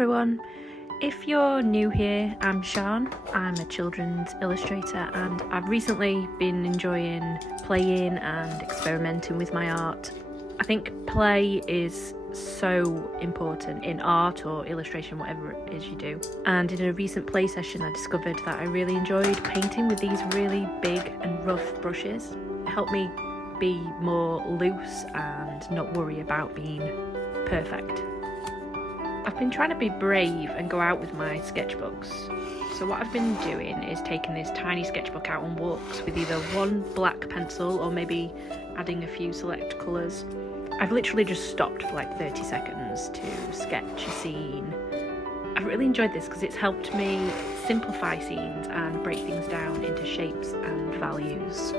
everyone. If you're new here, I'm Sian. I'm a children's illustrator and I've recently been enjoying playing and experimenting with my art. I think play is so important in art or illustration, whatever it is you do. And in a recent play session I discovered that I really enjoyed painting with these really big and rough brushes. It helped me be more loose and not worry about being perfect. I've been trying to be brave and go out with my sketchbooks. So what I've been doing is taking this tiny sketchbook out on walks with either one black pencil or maybe adding a few select colours. I've literally just stopped for like 30 seconds to sketch a scene. I've really enjoyed this because it's helped me simplify scenes and break things down into shapes and values.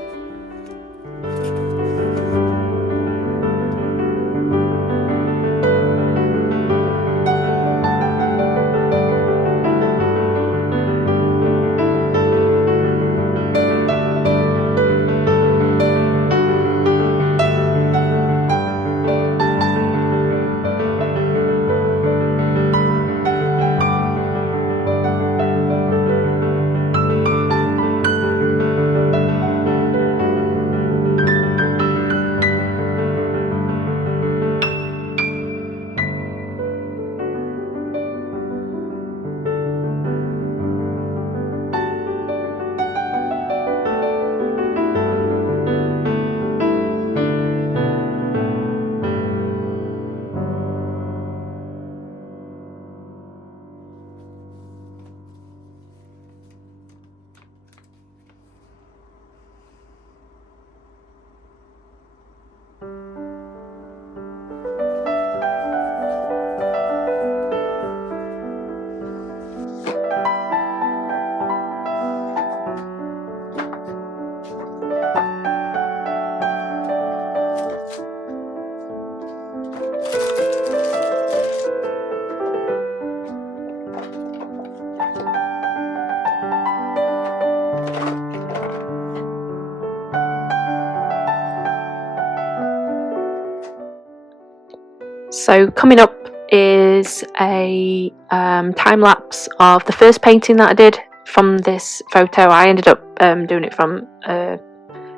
So coming up is a time-lapse of the first painting that I did from this photo. I ended up doing it from a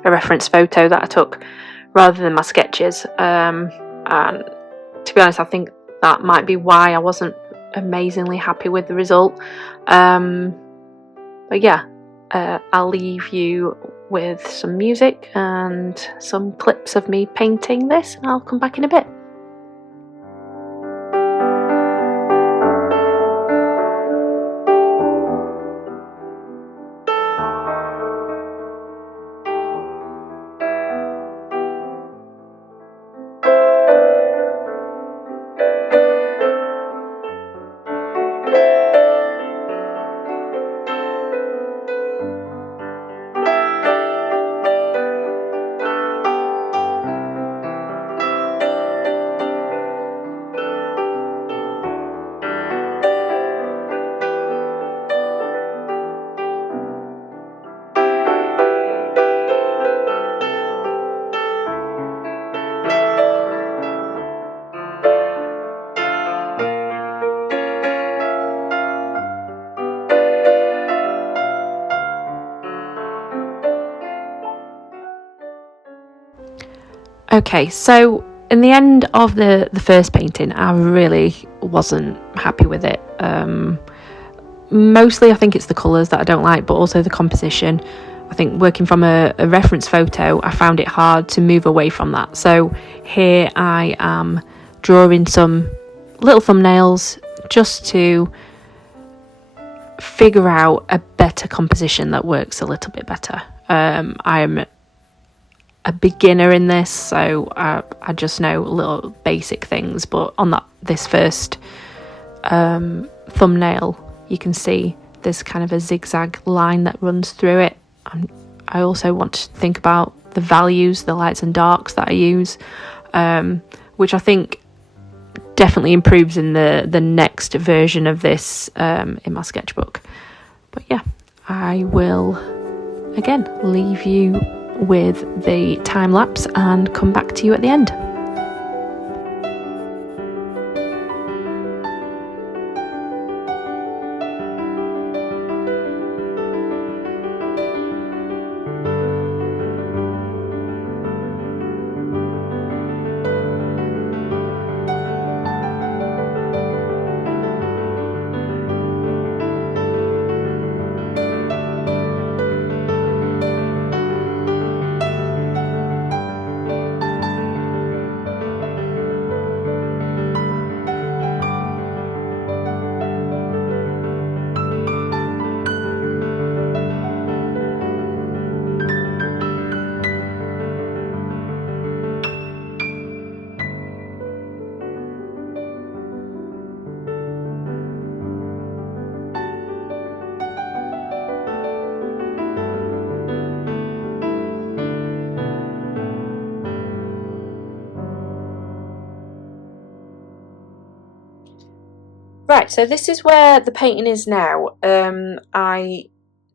reference photo that I took rather than my sketches. And to be honest, I think that might be why I wasn't amazingly happy with the result. But yeah, I'll leave you with some music and some clips of me painting this, and I'll come back in a bit. Okay, so in the end of the first painting, I really wasn't happy with it. Mostly I think it's the colours that I don't like, but also the composition. I think working from a reference photo, I found it hard to move away from that. So here I am drawing some little thumbnails just to figure out a better composition that works a little bit better. I'm a beginner in this, so I just know little basic things, but on this first thumbnail you can see there's kind of a zigzag line that runs through it. I also want to think about the values, the lights and darks that I use, which I think definitely improves in the next version of this in my sketchbook. But yeah, I will again leave you with the time lapse and come back to you at the end. Right, so this is where the painting is now. I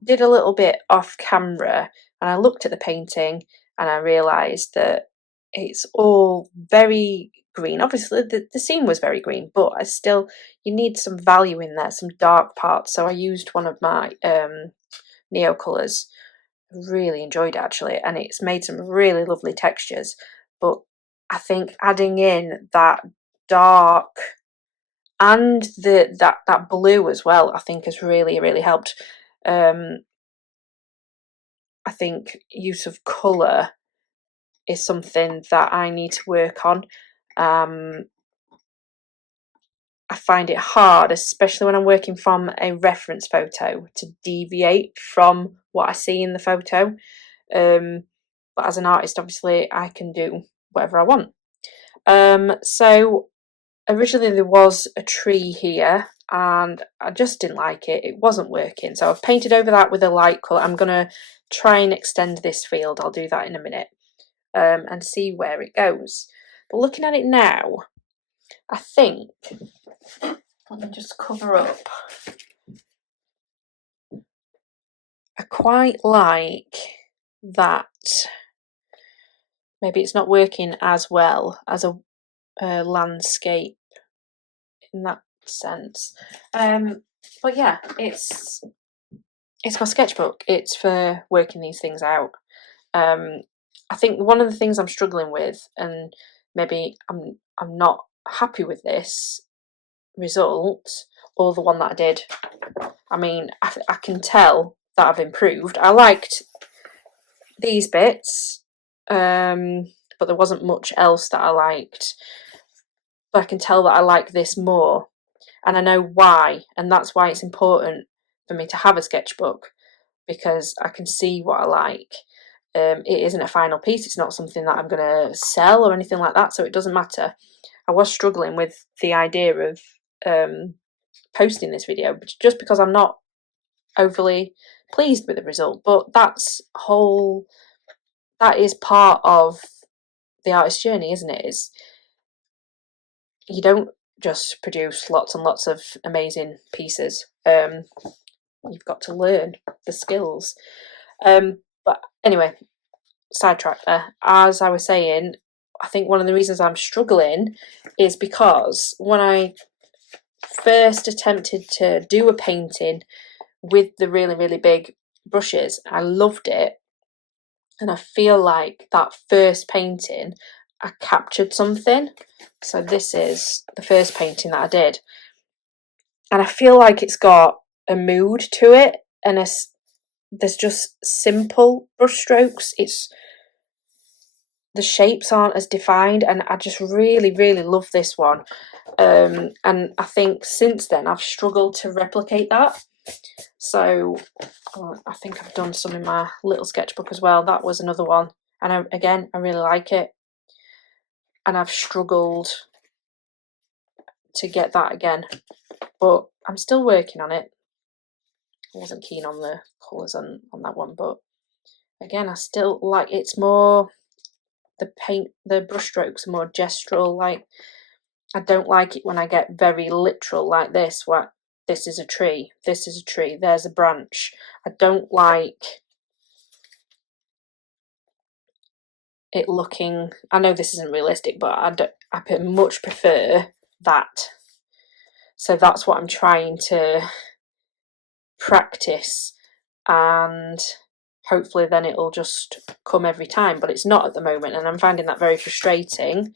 did a little bit off camera and I looked at the painting and I realised that it's all very green. Obviously the scene was very green, but I still, you need some value in there, some dark parts. So I used one of my Neo colours. Really enjoyed it actually, and it's made some really lovely textures. But I think adding in that dark and that blue as well, I think has really helped. I think use of colour is something that I need to work on. I find it hard, especially when I'm working from a reference photo, to deviate from what I see in the photo. But as an artist, obviously, I can do whatever I want. So originally there was a tree here and I just didn't like it. It wasn't working. So I've painted over that with a light colour. I'm going to try and extend this field. I'll do that in a minute and see where it goes. But looking at it now, I think, let me just cover up. I quite like that maybe it's not working as well as a landscape in that sense. But yeah, it's my sketchbook. It's for working these things out. I think one of the things I'm struggling with, and maybe I'm not happy with this result, or the one that I did. I mean, I can tell that I've improved. I liked these bits, but there wasn't much else that I liked. But I can tell that I like this more, and I know why, and that's why it's important for me to have a sketchbook, because I can see what I like. It isn't a final piece, it's not something that I'm going to sell or anything like that, so it doesn't matter. I was struggling with the idea of posting this video just because I'm not overly pleased with the result, but that is part of the artist's journey, isn't it? You don't just produce lots and lots of amazing pieces. You've got to learn the skills. But anyway, sidetrack there. As I was saying, I think one of the reasons I'm struggling is because when I first attempted to do a painting with the really big brushes, I loved it, and I feel like that first painting I captured something. So this is the first painting that I did, and I feel like it's got a mood to it, and there's just simple brush strokes. The shapes aren't as defined, and I just really love this one. And I think since then I've struggled to replicate that. So I think I've done some in my little sketchbook as well. That was another one, and I really like it, and I've struggled to get that again, but I'm still working on it. I wasn't keen on the colours on that one, but again, I still like, it's more the brush strokes are more gestural. Like, I don't like it when I get very literal like this, where this is a tree, this is a tree, there's a branch. I don't like it looking, I know this isn't realistic, but I much prefer that. So that's what I'm trying to practice, and hopefully then it'll just come every time, but it's not at the moment, and I'm finding that very frustrating.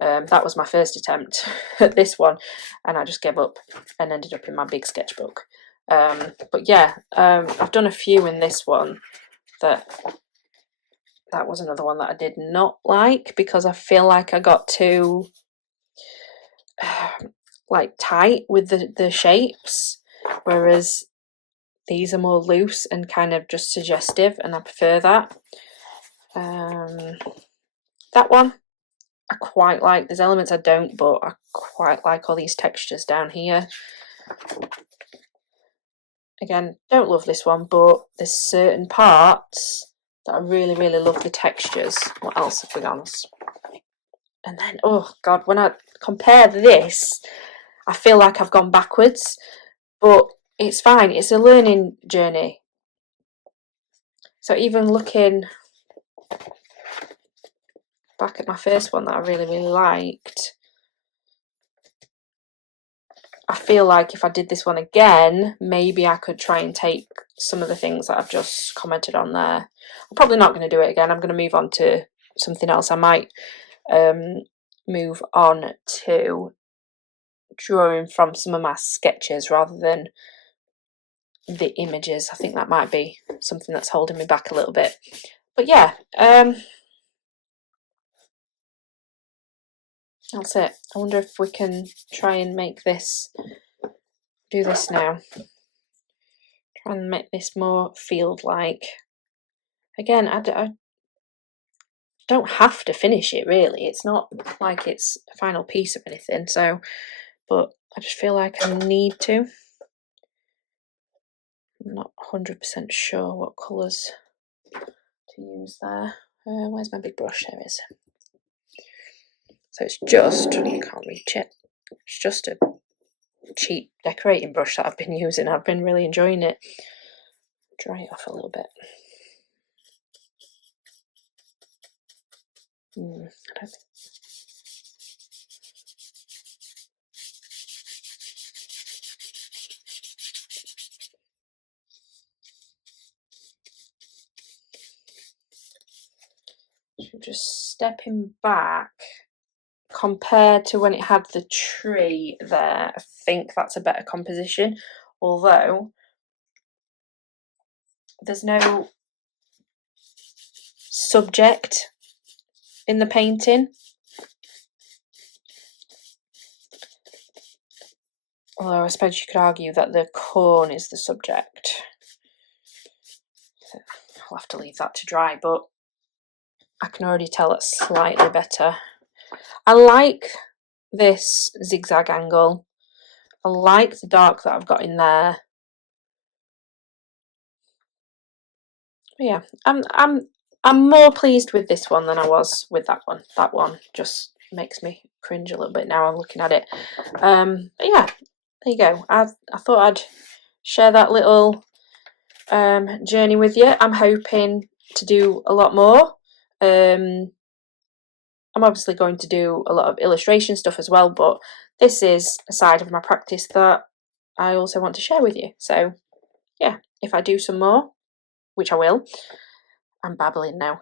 That was my first attempt at this one, and I just gave up and ended up in my big sketchbook. But yeah, I've done a few in this one. That was another one that I did not like, because I feel like I got too like tight with the shapes, whereas these are more loose and kind of just suggestive, and I prefer that. That one I quite like. There's elements I don't, but I quite like all these textures down here. Again, don't love this one, but there's certain parts that I really love the textures. What else have we got? And then, oh god, when I compare this, I feel like I've gone backwards, but it's fine. It's a learning journey. So even looking back at my first one that I really, really liked, I feel like if I did this one again, maybe I could try and take some of the things that I've just commented on there. I'm probably not going to do it again. I'm going to move on to something else. I might move on to drawing from some of my sketches rather than the images. I think that might be something that's holding me back a little bit. But yeah, that's it. I wonder if we can try and make this, do this now. Try and make this more field-like. Again, I don't have to finish it really. It's not like it's a final piece of anything, so, but I just feel like I need to. I'm not 100% sure what colours to use there. Where's my big brush? There it is. So it's just, I can't reach it, it's just a cheap decorating brush that I've been using. I've been really enjoying it. Dry it off a little bit. I don't think. So just stepping back, compared to when it had the tree there, I think that's a better composition, although there's no subject in the painting. Although I suppose you could argue that the corn is the subject. So I'll have to leave that to dry, but I can already tell it's slightly better. I like this zigzag angle. I like the dark that I've got in there. But yeah, I'm more pleased with this one than I was with that one. That one just makes me cringe a little bit now I'm looking at it. But yeah, there you go. I thought I'd share that little journey with you. I'm hoping to do a lot more. I'm obviously going to do a lot of illustration stuff as well, but this is a side of my practice that I also want to share with you. So yeah, if I do some more, which I will, I'm babbling now.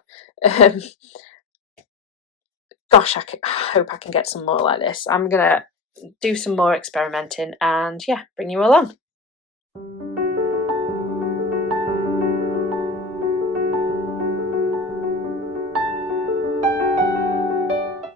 Gosh, I hope I can get some more like this. I'm gonna do some more experimenting and yeah, bring you along.